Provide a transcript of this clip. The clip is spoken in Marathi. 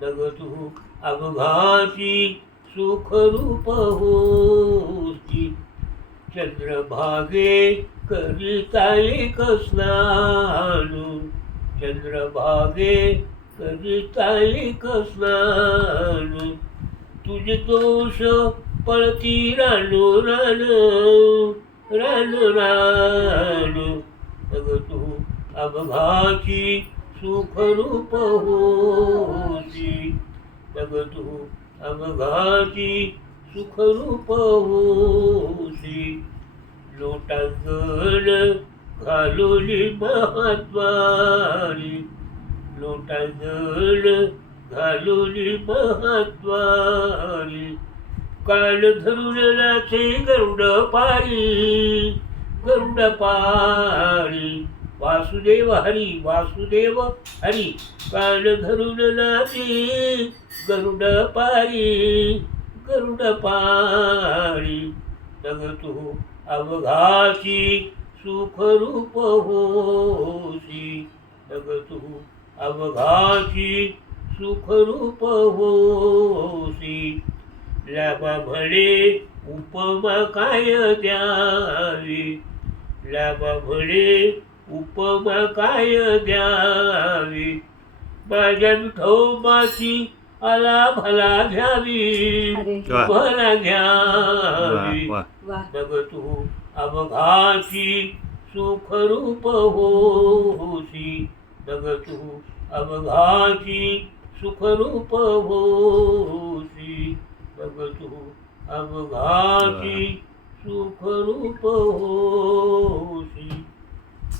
जगतु अवघासी सुखरूप होती. चंद्रभागे करिता एक स्नान. चंद्रभागे करिता एक स्नान. तुझे दोष पळती रानो रान रान रान. जग तू अवघाची सुखरूप होती. जग अवघाती सुखरूप होती. लोटांगण घालोली लोटा लोटांगण घालोली महत्वारी काल धरून लाचे गरुड पारी गरुड पारी वासुदेव हरी वासुदेव हरी काल धरून नाचे गरुड पारी गरुड पारी जग तू अवघाची सुखरूप होसी जग तू अवघाची सुखरूप होसी लाभा म्हणे उपमा काय द्यावी? लाभा म्हणे उपमा काय द्यावी. माझ्या विठोबाची आला भला घ्यावी. अरे. वा. भला घ्यावी. वा. वा. जग तू अवघाची सुखरूप होसी जग तू अवघाची सुखरूप होसी जग तू अवघाची सुखरूप होसी